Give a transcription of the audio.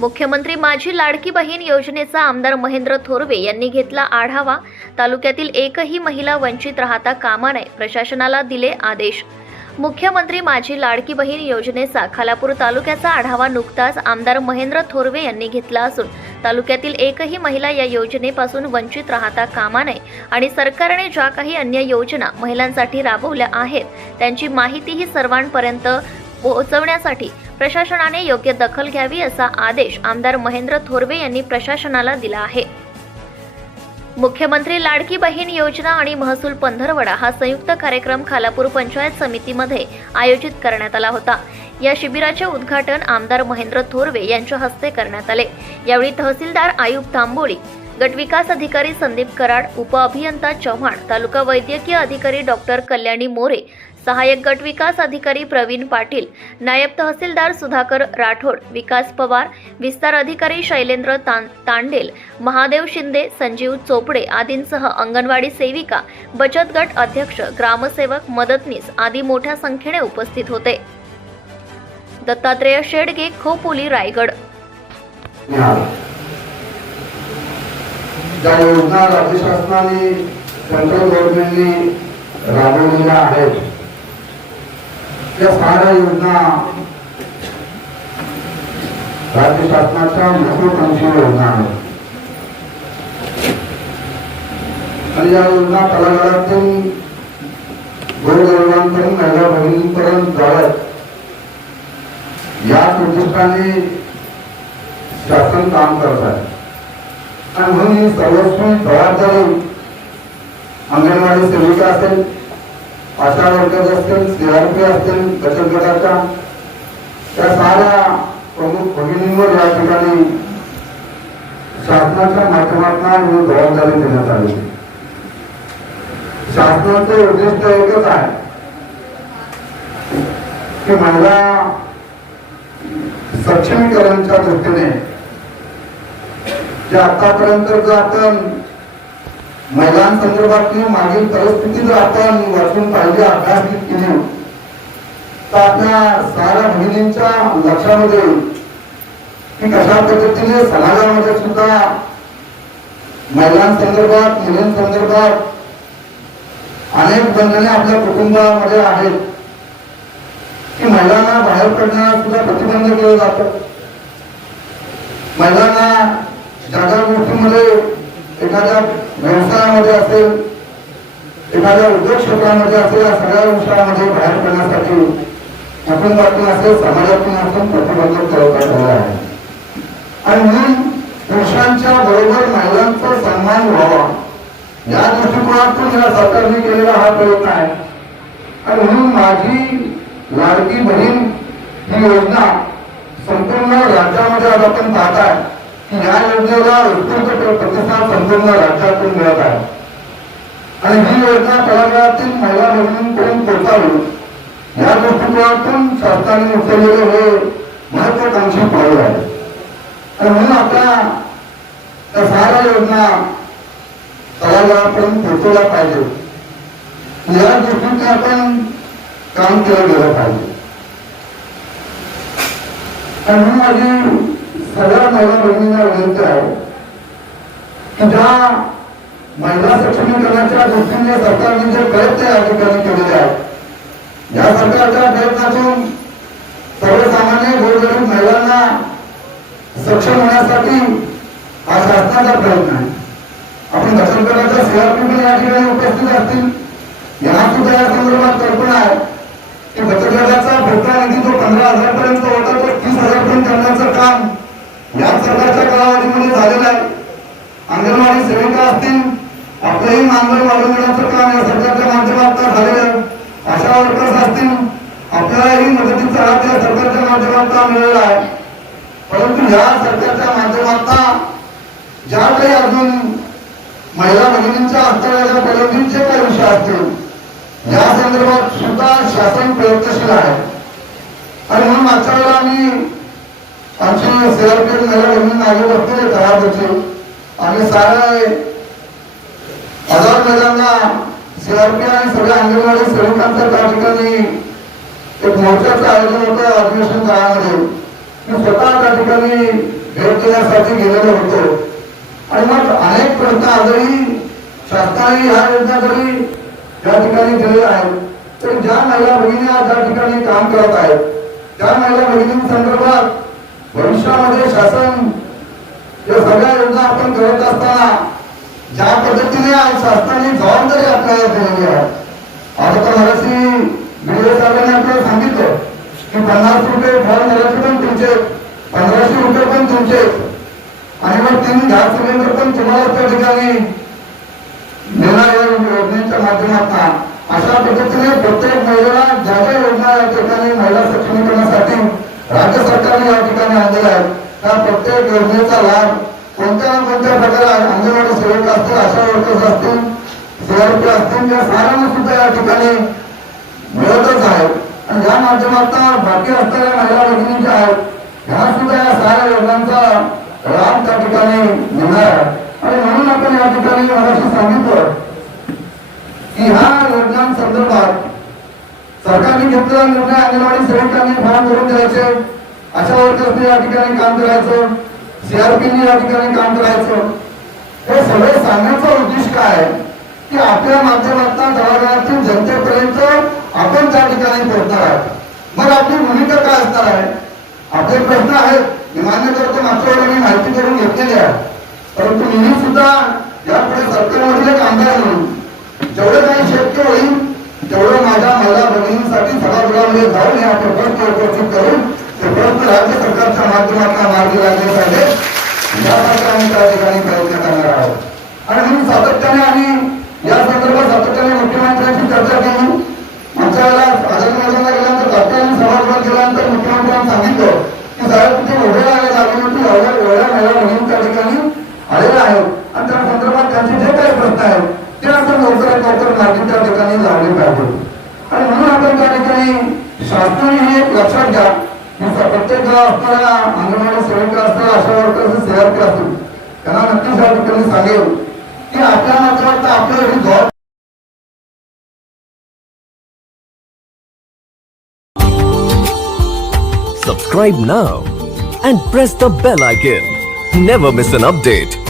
मुख्यमंत्री माझी लाडकी बहीण योजनेचा आमदार महेंद्र थोरवे यांनी घेतला आढावा. तालुक्यातील एकही महिला वंचित राहता कामा नये प्रशासनाला दिले आदेश. मुख्यमंत्री माझी लाडकी बहीण योजनेचा खालापूर तालुक्याचा आढावा नुकताच आमदार महेंद्र थोरवे यांनी घेतला असून तालुक्यातील एकही महिला या योजनेपासून वंचित राहता कामा नये आणि सरकारने ज्या काही अन्य योजना महिलांसाठी राबवल्या आहेत त्यांची माहितीही सर्वांपर्यंत पोहोचवण्यासाठी प्रशासनाने योग्य दखल घ्यावी असा आदेश आमदार महेंद्र थोरवे यांनी प्रशासनाला दिला आहे. मुख्यमंत्री लाडकी बहीण योजना आणि महसूल पंधरवडा हा संयुक्त कार्यक्रम खालापूर पंचायत समितीमध्ये आयोजित करण्यात आला होता. या शिबिराचे उद्घाटन आमदार महेंद्र थोरवे यांच्या हस्ते करण्यात आले. यावेळी तहसीलदार आयुब तांबोळी गटविकास अधिकारी संदीप कराड उपअभियंता चव्हाण तालुका वैद्यकीय अधिकारी डॉक्टर कल्याणी मोरे सहाय्यक गटविकास अधिकारी प्रवीण पाटील नायब तहसीलदार सुधाकर राठोड विकास पवार विस्तार अधिकारी शैलेंद्र तां- तांडेल महादेव शिंदे संजीव चोपडे आदींसह अंगणवाडी सेविका बचत गट अध्यक्ष ग्रामसेवक मदतनीस आदी मोठ्या संख्येने उपस्थित होते. दत्तात्रेय शेडगे खोपोली रायगड. ज्या योजना राज्य शासनाने सेंट्रल गव्हर्नमेंटने राबवलेल्या आहेत या साऱ्या योजना राज्य शासनाच्या महत्वाकांक्षी योजना आहेत. आणि या योजना तळागाळातून गोरगरिबांपर्यंत महिला भगिनींपर्यंत जाव्यात या उद्दिष्टाने शासन काम करत आहे. आणि म्हणून ही सर्वस्वी जबाबदारी अंगणवाडी सेविका असेल आशा वर्कर असतील सीआरपी असतील बचत गटाच्या. त्या साऱ्या प्रमुख भगिनींवर या ठिकाणी शासनाच्या माध्यमातून जबाबदारी देण्यात आली. शासनाचं उद्दिष्ट एकच आहे की महिला सक्षमीकरणच्या दृष्टीने जे आतापर्यंत जर आपण महिलांसंदर्भातली मागील परिस्थिती जर आपण वाचून पाहिजे अभ्यास केली. तर आपल्या साऱ्या बहिणींच्या लक्षामध्ये की कशा पद्धतीने समाजामध्ये सुद्धा महिलांसंदर्भात मुलींसंदर्भात अनेक बंधने आपल्या कुटुंबामध्ये आहेत की महिलांना बाहेर पडण्यास सुद्धा प्रतिबंध केलं जात. महिलांना ज्या ज्या गोष्टीमध्ये एखाद्या क्षेत्रामध्ये असेल एखाद्या उद्योग क्षेत्रामध्ये असेल या सगळ्या विषयामध्ये बाहेर पडण्यासाठी कुटुंबातून असेल समाजातून असेल प्रतिबंधक करत आलेला आहे. आणि म्हणून पुरुषांच्या बरोबर महिलांचा सन्मान व्हावा. या दृष्टिकोनातून या सरकारने केलेला हा प्रयत्न आहे. आणि म्हणून माझी लाडकी बहीण ही योजना संपूर्ण राज्यामध्ये आज आपण पाहताय. की या योजनेला उत्कृष्ट प्रतिसाद संपूर्ण राज्यातून मिळत आहे. आणि ही योजना तळागाळातील महिला भगिनींपर्यंत पोहोचावी या दृष्टिकोनातून शासनाने उचललेले हे महत्वाकांक्षी पाऊल आहे. आणि म्हणून आता त्या साऱ्या योजना तळागाळापर्यंत पोहोचवल्या पाहिजे. या दृष्टीने आपण काम केलं गेलं पाहिजे. आणि म्हणून माझी सगळ्या महिला बहिणींना विनंती आहे की ज्या महिला सक्षमीकरणाच्या दृष्टीने सरकारने जे प्रयत्न या ठिकाणी केलेले आहेत या सरकारच्या प्रयत्नातून सर्वसामान्य गोरगरीब महिलांना सक्षम होण्यासाठी हा शासनाचा प्रयत्न आहे. आपण बचत सीआरपी पण या ठिकाणी उपस्थित असतील. यांना सुद्धा या संदर्भात कल्पना आहे की बचत गटाचा भेटला निधी जो पंधरा हजार पर्यंत होता तो तीस हजार पर्यंत करण्याचं काम या सरकारच्या कालावधीमध्ये झालेला आहे. अंगणवाडी सेविका असतील आपलंही मानधन वाढवण्याचं काम या सरकारच्या माध्यमातून झालेलं आहे. आशा वर्कर्स असतील आपल्यालाही मदतीचा हात या सरकारच्या माध्यमातून मिळाला आहे. परंतु या सरकारच्या माध्यमातून ज्या काही अजून महिला भगिनींच्या हस्तगताच्या प्रलंबित काही विषय असतील या संदर्भात सुद्धा शासन प्रयत्नशील आहे. आणि म्हणून मागच्या वेळेला आम्ही आमची सीआरपीएफ नगर म्हणून आम्ही बसलेले तयार होते आम्ही सारे हजार प्रजांना सीआरपी आणि सगळ्या अंगणवाडी सेवकांचा त्या ठिकाणी एक मोर्चाचं आयोजन होतं अधिवेशन काळामध्ये मी स्वतः त्या ठिकाणी भेट देण्यासाठी गेलेलो होतो. आणि मग अनेक प्रश्न आजही शासनाने ह्या योजना जरी या ठिकाणी दिलेल्या आहेत. तर ज्या महिला भगिनी त्या ठिकाणी काम करत आहेत त्या महिला भगिनींसंदर्भात भविष्यामध्ये शासन या सगळ्या योजना आपण करत असताना ज्या पद्धतीने शासनाने जबाबदारी आपल्याला दिलेली आहे. आता तर साहेबांनी आपल्याला सांगितलं की पन्नास रुपये फॉर्म भरायचे पण तुमचे पंधराशे रुपये पण तुमचे. आणि मग तीन गॅस सिलेंडर पण तुम्हाला त्या ठिकाणी देणार या योजनेच्या माध्यमातून. अशा पद्धतीने प्रत्येक महिलेला ज्या ज्या योजना या ठिकाणी महिला सक्षमीकरणासाठी राज्य सरकारने या ठिकाणी आणलेला आहे. त्या प्रत्येक योजनेचा लाभ कोणत्या ना कोणत्या प्रकारे अंगणवाडी सेवक असतील आशा वर्कर्स असतील सीआरपी असतील या साऱ्यांना सुद्धा या ठिकाणी मिळतच आहे. आणि या माध्यमातून बाकी असणाऱ्या महिला भगिनी ज्या आहेत ह्या सुद्धा या साऱ्या योजनांचा लाभ त्या ठिकाणी मिळणार आहे. आणि म्हणून आपण या ठिकाणी मला सांगितलं की ह्या योजनांसंदर्भात सरकारने घेतलेला निर्णय अंगणवाडी सेवकांनी फॉर्म भरून द्यायचे. अशा वर्कर्सने या ठिकाणी काम करायचं. सीआरपीने या ठिकाणी काम करायचं. हे सगळे सांगण्याचा उद्देश काय? आहे की आपल्या माध्यमातून दवाखान्यातील जनतेपर्यंत आपण त्या ठिकाणी पोहोचणार आहोत. मग आपली भूमिका काय असणार आहे? आपले प्रश्न आहेत. मी मान्य करतो मागच्या वेळेला माहिती करून घेतलेली आहे. परंतु मी सुद्धा यापुढे सरकारमधील एक आमदार म्हणून सभागृहामध्ये जाऊन या प्रश्न उपस्थित करून ते प्रश्न राज्य सरकारच्या माध्यमातून मार्गी लागले पाहिजे यासाठी आम्ही त्या ठिकाणी प्रयत्न करणार आहोत आणि म्हणून सातत्याने आम्ही या संदर्भात सातत्याने मुख्यमंत्र्यांशी चर्चा केली मागच्या वेळेला आझाद मैदानाला गेल्यानंतर तात्कालीन सभागृहात गेल्यानंतर मुख्यमंत्र्यांनी सांगितलं की साहेब तिथे एवढे लागले लागले होते एवढ्या एवढ्या महिला भगिनी त्या ठिकाणी आलेल्या आहेत आणि त्या संदर्भात त्यांचे जे काही प्रश्न आहेत ते आपण लवकरात लवकर मार्गी त्या ठिकाणी लावले पाहिजे आणि म्हणून आपण त्या ठिकाणी शासनाने हे एक लक्षात घ्या की स- प्रत्येक अंगणवाडी सेविका असतील आशा वर्कर्स सेवक असतील त्यांना नक्कीच या ठिकाणी सांगेल की आपल्या माध्यमात आपल्या ही जबाबदारी Subscribe now and press the bell icon. Never miss an update.